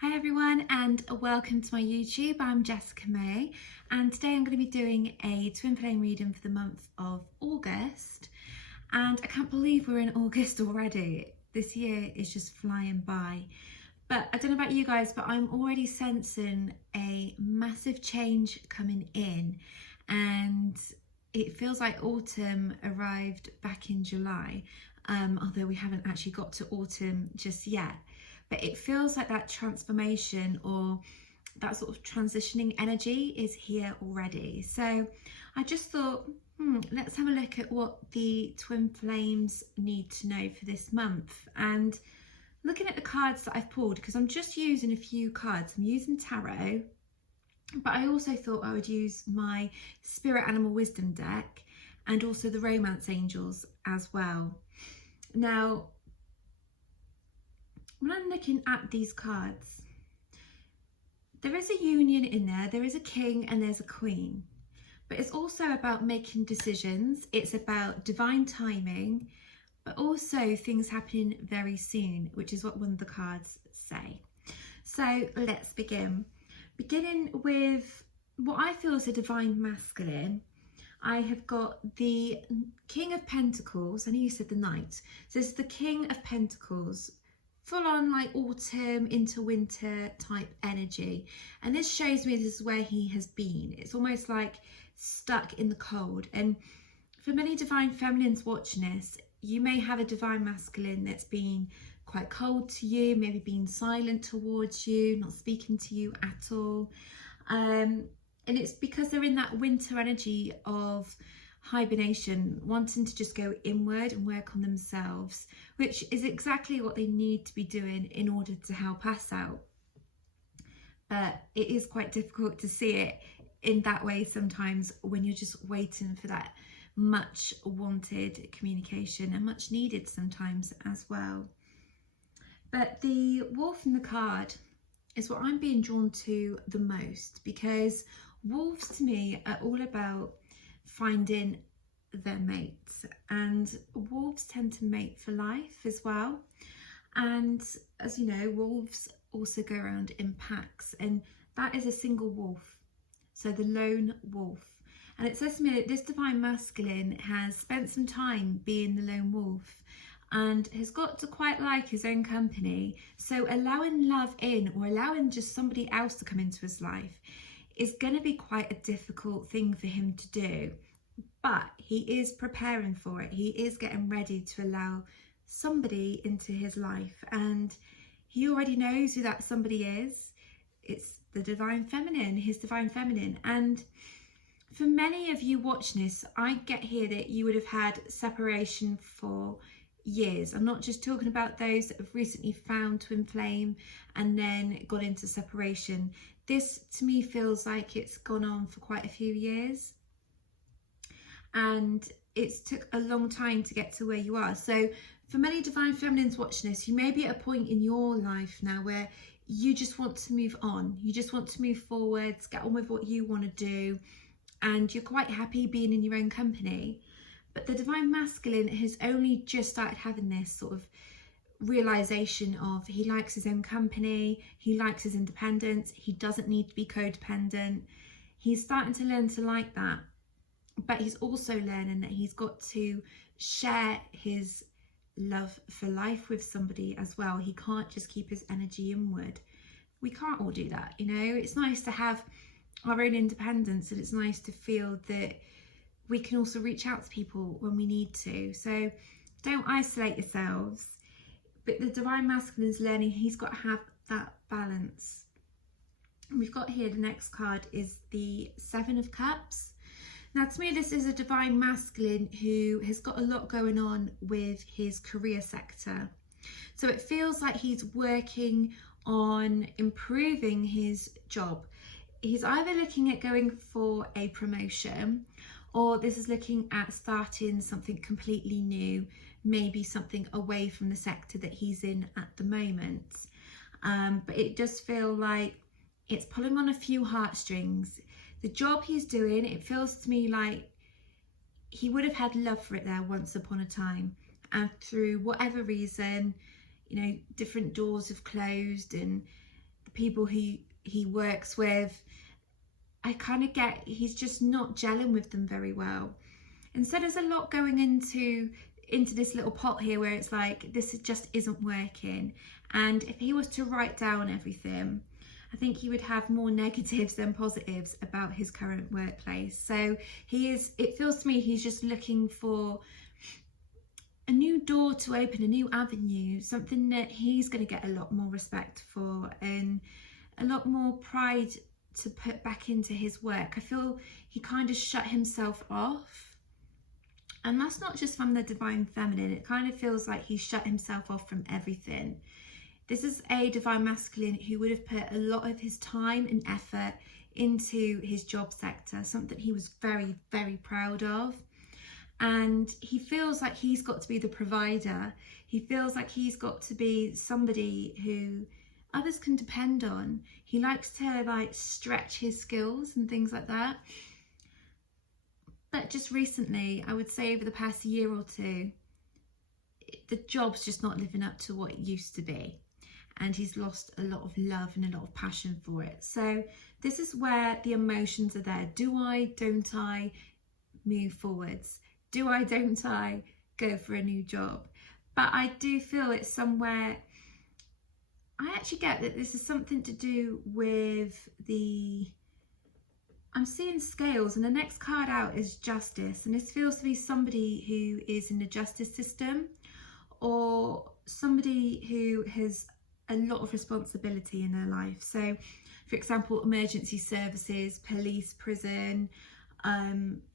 Hi everyone and welcome to my YouTube. I'm Jessica May and today I'm going to be doing a twin flame reading for the month of August, and I can't believe we're in August already. This year is just flying by. But I don't know about you guys, but I'm already sensing a massive change coming in, and it feels like autumn arrived back in July, although we haven't actually got to autumn just yet. But it feels like that transformation or that sort of transitioning energy is here already. So I just thought, let's have a look at what the twin flames need to know for this month. And looking at the cards that I've pulled, because I'm just using a few cards, I'm using tarot, but I also thought I would use my Spirit Animal Wisdom deck and also the Romance Angels as well. Now, when I'm looking at these cards, there is a union in there. There is a king and there's a queen, but it's also about making decisions. It's about divine timing, but also things happening very soon, which is what one of the cards say. So let's begin. Beginning with what I feel is a divine masculine, I have got the King of Pentacles. I know you said the Knight. So it's the King of Pentacles, full on like autumn into winter type energy. And this shows me this is where he has been. It's almost like stuck in the cold. And for many divine feminines watching this, you may have a divine masculine that's been quite cold to you, maybe being silent towards you, not speaking to you at all. And it's because they're in that winter energy of hibernation, wanting to just go inward and work on themselves, which is exactly what they need to be doing in order to help us out. But it is quite difficult to see it in that way sometimes when you're just waiting for that much wanted communication, and much needed sometimes as well. But the wolf in the card is what I'm being drawn to the most, because wolves to me are all about finding their mates, and wolves tend to mate for life as well. And as you know, wolves also go around in packs, and that is a single wolf, so the lone wolf. And it says to me that this divine masculine has spent some time being the lone wolf and has got to quite like his own company. So allowing love in, or allowing just somebody else to come into his life, is going to be quite a difficult thing for him to do. But he is preparing for it. He is getting ready to allow somebody into his life, and he already knows who that somebody is. It's the divine feminine, his divine feminine. And for many of you watching this, I get here that you would have had separation for years. I'm not just talking about those that have recently found twin flame and then got into separation. This to me feels like it's gone on for quite a few years, and it's took a long time to get to where you are. So for many divine feminines watching this, you may be at a point in your life now where you just want to move on. You just want to move forwards, get on with what you want to do, and you're quite happy being in your own company. But the divine masculine has only just started having this sort of realization of he likes his own company, he likes his independence, he doesn't need to be codependent. He's starting to learn to like that, but he's also learning that he's got to share his love for life with somebody as well. He can't just keep his energy inward. We can't all do that, you know. It's nice to have our own independence, and it's nice to feel that we can also reach out to people when we need to. So don't isolate yourselves. But the divine masculine is learning he's got to have that balance. And we've got here, the next card is the Seven of Cups. Now to me, this is a divine masculine who has got a lot going on with his career sector. So it feels like he's working on improving his job. He's either looking at going for a promotion, or this is looking at starting something completely new, maybe something away from the sector that he's in at the moment. But it does feel like it's pulling on a few heartstrings. The job he's doing, it feels to me like he would have had love for it there once upon a time, and through whatever reason, you know, different doors have closed and the people who he works with, I kind of get he's just not gelling with them very well. And so there's a lot going into this little pot here where it's like, this just isn't working. And if he was to write down everything, I think he would have more negatives than positives about his current workplace. So it feels to me he's just looking for a new door to open, a new avenue, something that he's going to get a lot more respect for and a lot more pride to put back into his work. I feel he kind of shut himself off. And that's not just from the divine feminine. It kind of feels like he shut himself off from everything. This is a divine masculine who would have put a lot of his time and effort into his job sector, something he was very, very proud of. And he feels like he's got to be the provider. He feels like he's got to be somebody who others can depend on. He likes to like stretch his skills and things like that. But just recently, I would say over the past year or two, the job's just not living up to what it used to be. And he's lost a lot of love and a lot of passion for it. So this is where the emotions are there. Do I, don't I move forwards? Do I, don't I go for a new job? But I do feel it's somewhere, I actually get that this is something to do with I'm seeing scales, and the next card out is justice. And this feels to be somebody who is in the justice system or somebody who has a lot of responsibility in their life. So, for example, emergency services, police, prison,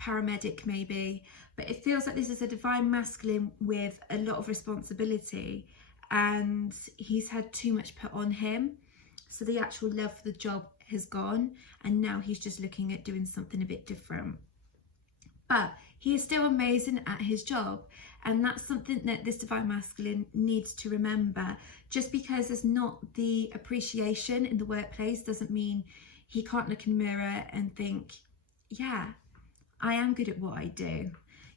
paramedic maybe. But it feels like this is a divine masculine with a lot of responsibility and he's had too much put on him. So the actual love for the job has gone and now he's just looking at doing something a bit different. But he is still amazing at his job, and that's something that this divine masculine needs to remember. Just because there's not the appreciation in the workplace doesn't mean he can't look in the mirror and think, yeah, I am good at what I do,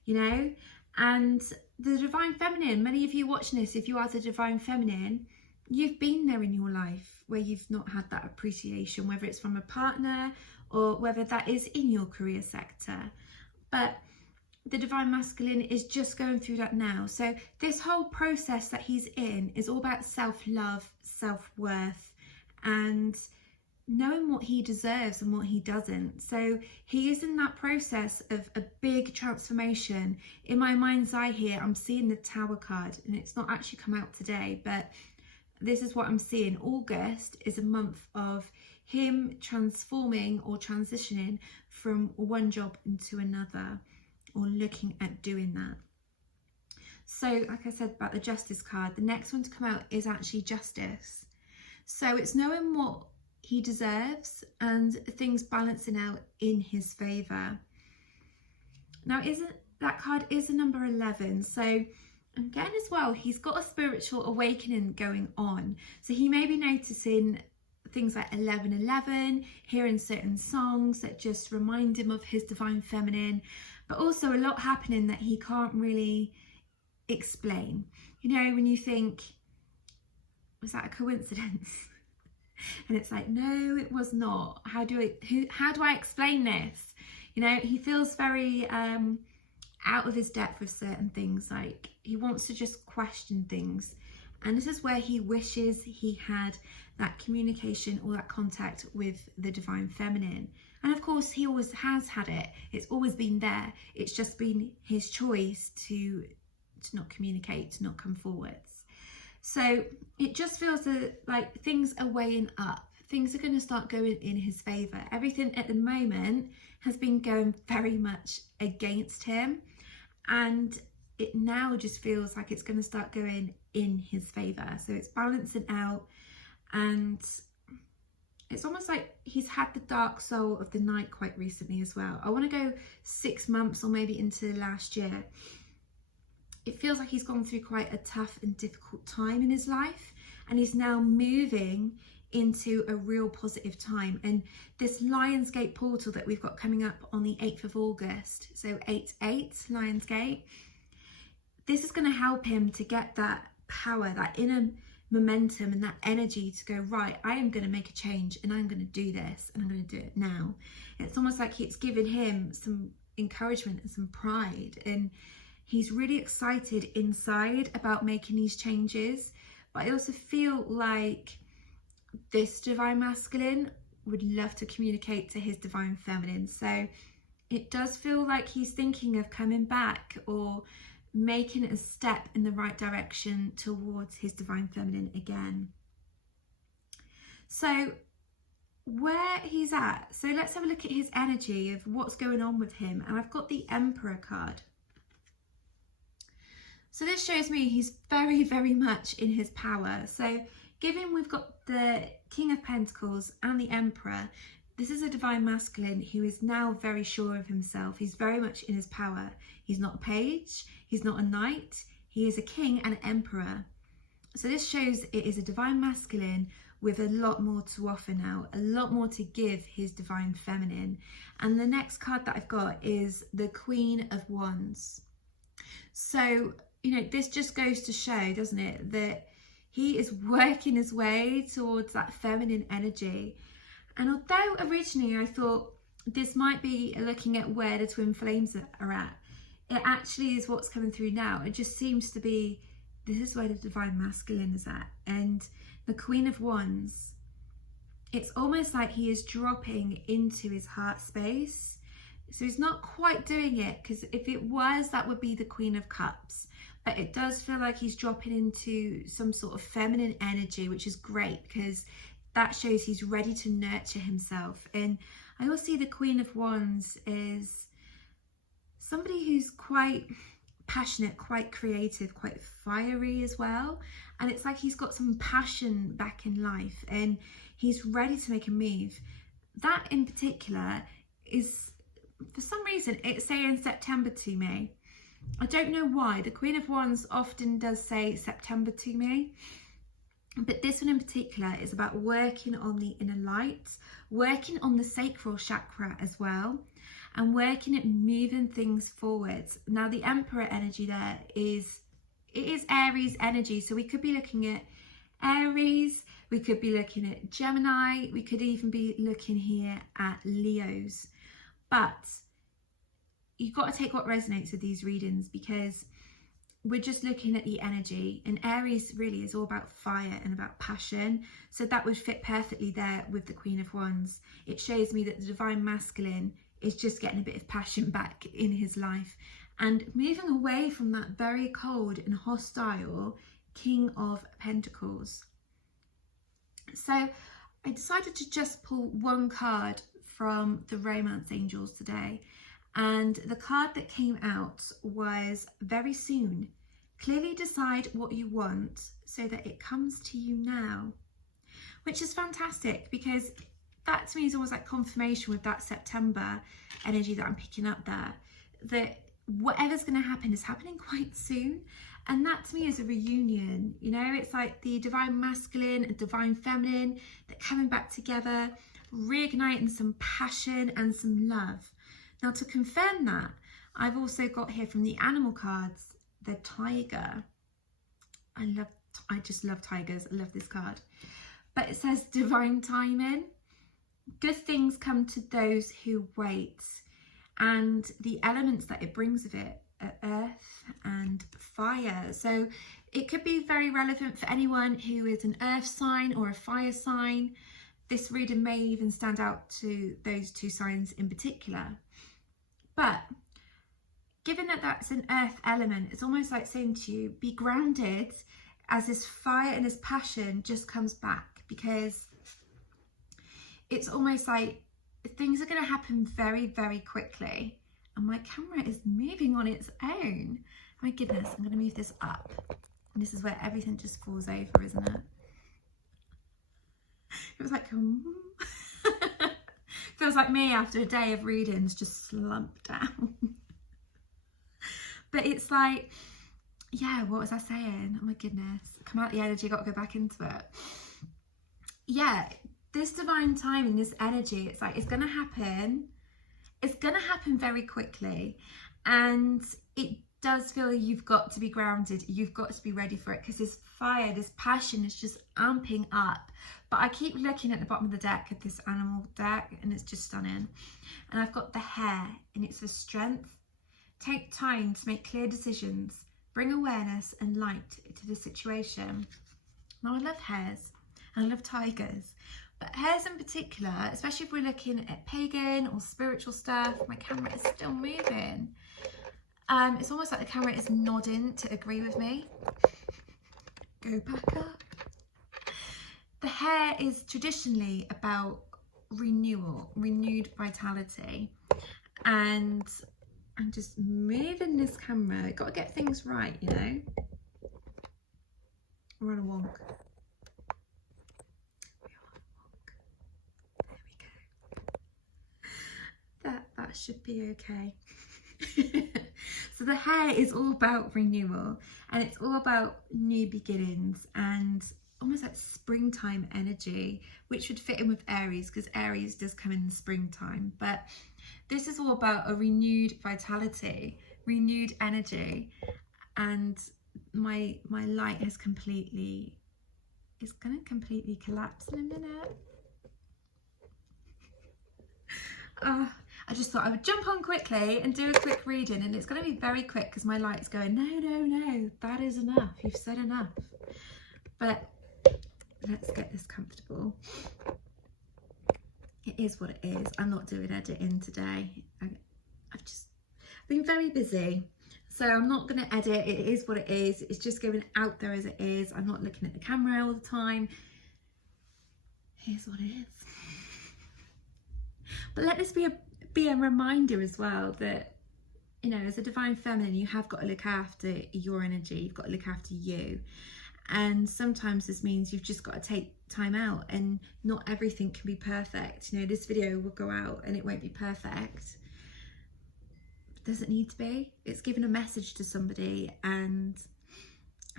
you know? And the divine feminine, many of you watching this, if you are the divine feminine, you've been there in your life where you've not had that appreciation, whether it's from a partner or whether that is in your career sector. But the divine masculine is just going through that now. So this whole process that he's in is all about self-love, self-worth, and knowing what he deserves and what he doesn't. So he is in that process of a big transformation. In my mind's eye here, I'm seeing the Tower card, and it's not actually come out today, but this is what I'm seeing. August is a month of him transforming or transitioning from one job into another, or looking at doing that. So like I said about the justice card, the next one to come out is actually justice. So it's knowing what he deserves and things balancing out in his favor. Now that card is a number 11, so I'm getting as well, he's got a spiritual awakening going on. So he may be noticing things like 1111, hearing certain songs that just remind him of his divine feminine, but also a lot happening that he can't really explain. You know, when you think, was that a coincidence? And it's like, no, it was not. How do I explain this? You know, he feels very out of his depth with certain things. Like he wants to just question things. And this is where he wishes he had that communication or that contact with the divine feminine. And of course, he always has had it. It's always been there. It's just been his choice to not communicate, to not come forwards. So it just feels like things are weighing up. Things are going to start going in his favour. Everything at the moment has been going very much against him. And it now just feels like it's going to start going in his favour. So it's balancing out, and it's almost like he's had the dark soul of the night quite recently as well. I want to go 6 months or maybe into last year. It feels like he's gone through quite a tough and difficult time in his life, and he's now moving into a real positive time. And this Lionsgate portal that we've got coming up on the 8th of August, so 8/8 Lionsgate, this is going to help him to get that power, that inner momentum and that energy to go, right, I am going to make a change and I'm going to do this and I'm going to do it now. It's almost like it's given him some encouragement and some pride, and he's really excited inside about making these changes. But I also feel like this divine masculine would love to communicate to his divine feminine. So it does feel like he's thinking of coming back or making a step in the right direction towards his divine feminine again. So where he's at, so let's have a look at his energy of what's going on with him. And I've got the Emperor card. So this shows me he's very, very much in his power. So given we've got the King of Pentacles and the Emperor, this is a divine masculine who is now very sure of himself. He's very much in his power. He's not a page, he's not a knight, he is a king and emperor. So this shows it is a divine masculine with a lot more to offer now, a lot more to give his divine feminine. And the next card that I've got is the Queen of Wands. So, you know, this just goes to show, doesn't it, that he is working his way towards that feminine energy. And although originally I thought this might be looking at where the twin flames are at, it actually is what's coming through now. It just seems to be, this is where the divine masculine is at. And the Queen of Wands, it's almost like he is dropping into his heart space. So he's not quite doing it, because if it was, that would be the Queen of Cups. But it does feel like he's dropping into some sort of feminine energy, which is great because that shows he's ready to nurture himself. And I also see the Queen of Wands is somebody who's quite passionate, quite creative, quite fiery as well. And it's like he's got some passion back in life and he's ready to make a move. That in particular is, for some reason, it's saying September to me. I don't know why. The Queen of Wands often does say September to me. But this one in particular is about working on the inner light, working on the sacral chakra as well, and working at moving things forwards. Now the Emperor energy there is, it is Aries energy. So we could be looking at Aries, we could be looking at Gemini, we could even be looking here at Leos. But you've got to take what resonates with these readings, because we're just looking at the energy, and Aries really is all about fire and about passion. So that would fit perfectly there with the Queen of Wands. It shows me that the divine masculine is just getting a bit of passion back in his life and moving away from that very cold and hostile King of Pentacles. So I decided to just pull one card from the Romance Angels today. And the card that came out was very soon. Clearly decide what you want so that it comes to you now. Which is fantastic, because that to me is almost like confirmation with that September energy that I'm picking up there. That whatever's going to happen is happening quite soon. And that to me is a reunion. You know, it's like the divine masculine and divine feminine, they're coming back together, reigniting some passion and some love. Now to confirm that, I've also got here from the animal cards, the tiger. I just love tigers. I love this card. But it says divine timing. Good things come to those who wait. And the elements that it brings with it are earth and fire. So it could be very relevant for anyone who is an earth sign or a fire sign. This reading may even stand out to those two signs in particular. But given that that's an earth element, it's almost like saying to you, be grounded as this fire and this passion just comes back, because it's almost like things are going to happen very, very quickly. And my camera is moving on its own. My goodness, I'm going to move this up. And this is where everything just falls over, isn't it? It was like, feels like me after a day of readings, just slumped down. But it's like, yeah, what was I saying? Oh my goodness, come out the energy, got to go back into it. Yeah, this divine timing, this energy, it's like, it's going to happen. It's going to happen very quickly. And it does feel you've got to be grounded, you've got to be ready for it, because this fire, this passion is just amping up. But I keep looking at the bottom of the deck, at this animal deck, and it's just stunning. And I've got the hare, and it's for strength. Take time to make clear decisions, bring awareness and light to the situation. Now, I love hares and I love tigers, but hares in particular, especially if we're looking at pagan or spiritual stuff. My camera is still moving. It's almost like the camera is nodding to agree with me. Go back up. The hare is traditionally about renewal, renewed vitality, and I'm just moving this camera. Got to get things right, you know. We're on a wonk. There we go. That should be okay. So the hare is all about renewal, and it's all about new beginnings and almost like springtime energy, which would fit in with Aries, because Aries does come in the springtime. But this is all about a renewed vitality, renewed energy, and my light is going to completely collapse in a minute. I just thought I would jump on quickly and do a quick reading, and it's going to be very quick because my light's going, no, that is enough. You've said enough. But let's get this comfortable. It is what it is. I'm not doing editing today. I've just been very busy. So I'm not going to edit. It is what it is. It's just going out there as it is. I'm not looking at the camera all the time. Here's what it is. But let this be a reminder as well that, you know, as a divine feminine, you have got to look after your energy. You've got to look after you. And sometimes this means you've just got to take time out, and not everything can be perfect. You know, this video will go out and it won't be perfect. Does it need to be? It's given a message to somebody, and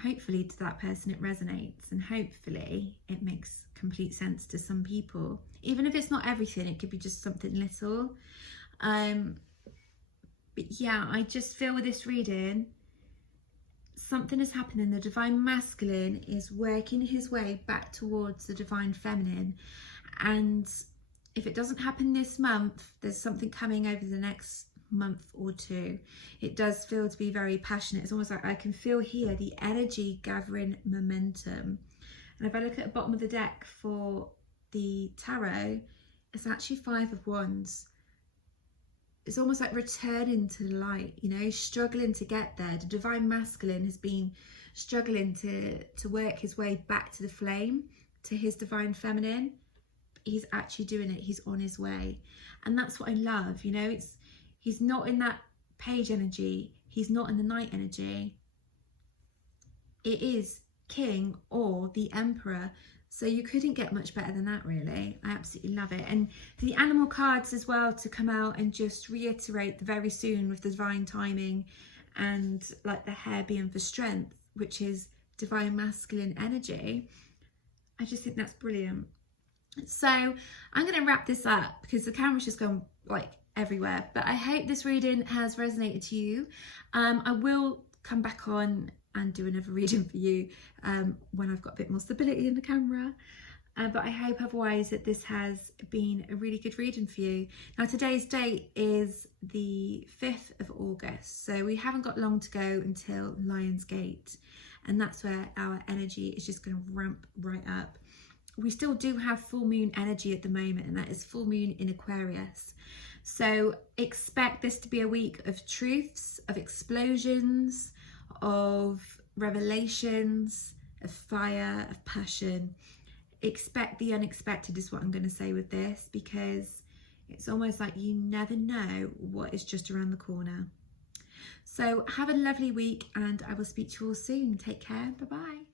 hopefully to that person it resonates, and hopefully it makes complete sense to some people. Even if it's not everything, it could be just something little. But yeah, I just feel with this reading, something is happening. The divine masculine is working his way back towards the divine feminine, and if it doesn't happen this month, there's something coming over the next month or two. It does feel to be very passionate. It's almost like I can feel here the energy gathering momentum. And if I look at the bottom of the deck for the tarot, it's actually 5 of Wands. It's almost like returning to the light, you know, struggling to get there. The divine masculine has been struggling to work his way back to the flame, to his divine feminine. He's actually doing it. He's on his way. And that's what I love, you know. He's not in that page energy. He's not in the knight energy. It is king or the emperor. So you couldn't get much better than that, really. I absolutely love it. And for the animal cards as well to come out and just reiterate the very soon with the divine timing, and like the hare being for strength, which is divine masculine energy. I just think that's brilliant. So I'm going to wrap this up because the camera's just gone like everywhere. But I hope this reading has resonated to you. I will come back on and do another reading for you when I've got a bit more stability in the camera. But I hope otherwise that this has been a really good reading for you. Now, today's date is the 5th of August. So we haven't got long to go until Lionsgate. And that's where our energy is just going to ramp right up. We still do have full moon energy at the moment, and that is full moon in Aquarius. So expect this to be a week of truths, of explosions, of revelations, of fire, of passion. Expect the unexpected is what I'm going to say with this, because it's almost like you never know what is just around the corner. So have a lovely week, and I will speak to you all soon. Take care. Bye-bye.